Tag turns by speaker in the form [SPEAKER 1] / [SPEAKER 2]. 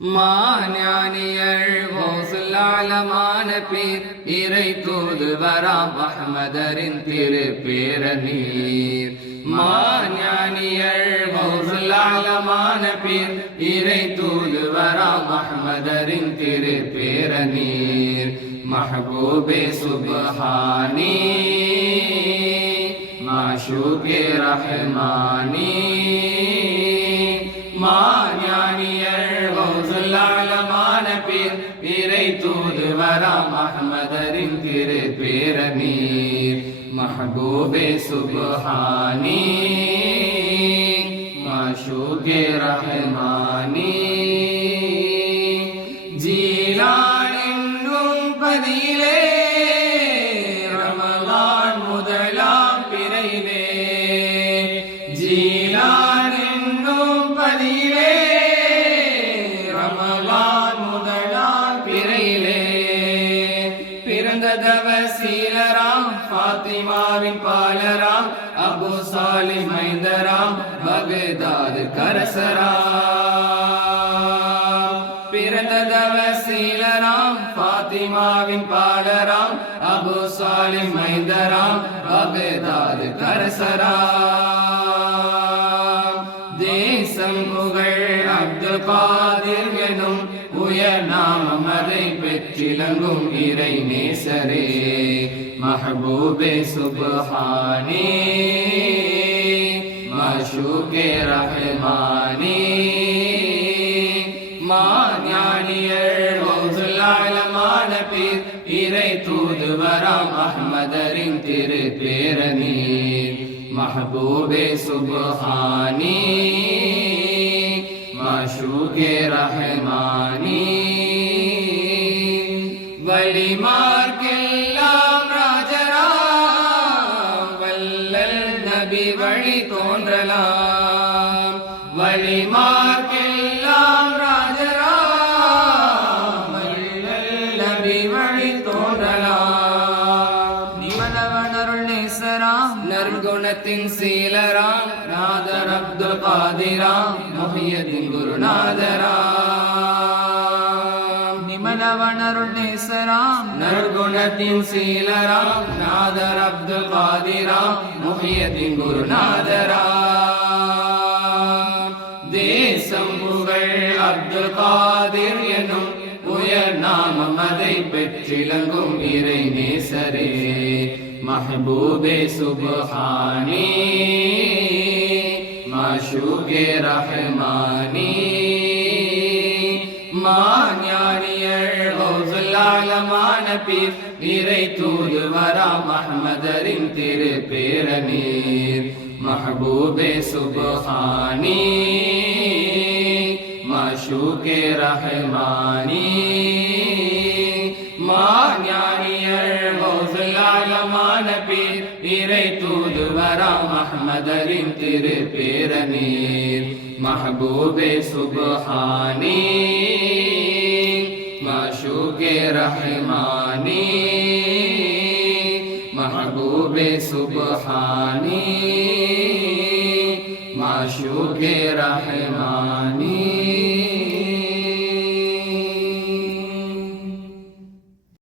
[SPEAKER 1] மாஞானியள் பேர் இறை தூதுவராம் அஹ்மதரின் திரு பேரநீர் மாஞானியள் மௌசுல்லாலமான பேர் இறை தூதுவராம் அஹ்மதரின் திரு பேரநீர் மஹபூபே சுபஹானி மாஷூகே ரஹ்மானி. தூதுவராம் அஹ்மதரின் திரு பேரநீர் மஹபூபே சுபஹானி மாஷூகே ரஹ்மானி ஜீலானென்றும் சிறந்ததவ சீலராம் பாத்திமாவின் பாலராம் அபு சாலி மைந்தராம் பகதாது கரசராம். பிறந்ததவ சீலராம் பாத்திமாவின் பாலராம் அபு சாலி மைந்தராம் பகதாது கரசராம். தேசம் புகழ் அப்து பாதிர் எனும் உயர் நாமம் பெற்றிலங்கும் இறை நேசரே மஹபூபே சுபஹானி மஷூகே ரஹ்மானே. மாஞானியர் மௌசுல்லாலமான பீர் இறை தூதுவராம் அஹ்மதரின் திரு பேரநீர் மஹபூபே சுபஹானி மஷூகே ரஹ்மானி. வழிமார்க்கெல்லாம் ராஜராம் வல்லல் நபி வழி தோன்றலாம். வழிமார்க்கெல்லாம் ராஜராம் வல்லல் நபி வழி தோன்றலாம். நிமலவனருள் நேசராம் நற்குணத்தின் சீலராம் நாதர் அப்துல் காதிராம் முஹியத்தின் குருநாதராம். நிமலவனருள் நேசராம் நற்குணத்தின் சீலராம் நாதர் அப்துல் காதிராம் முஹியத்தின் குருநாதரா தேசம் புகழ் அப்துல் காதிர் எனும் உயர் நாமம் அதை பெற்றிலங்கும் இறை நேசரே. மஹபூபே சுபஹானி மஷூகே ரஹ்மானி பீர் இறை தூதுவராம் அஹமதரின் திரு பேரநீர் மஹபூபே சுபஹானி மஷூகே ரஹமானி மாஞானியர் கௌசல்லாலமான பீர் இறை தூதுவராம் அஹ்மதரின் திரு மஹபூபே சுபஹானி மஷூகே ரஹ்மானி மஹபூபே சுபஹானி மஷூகே ரஹ்மானி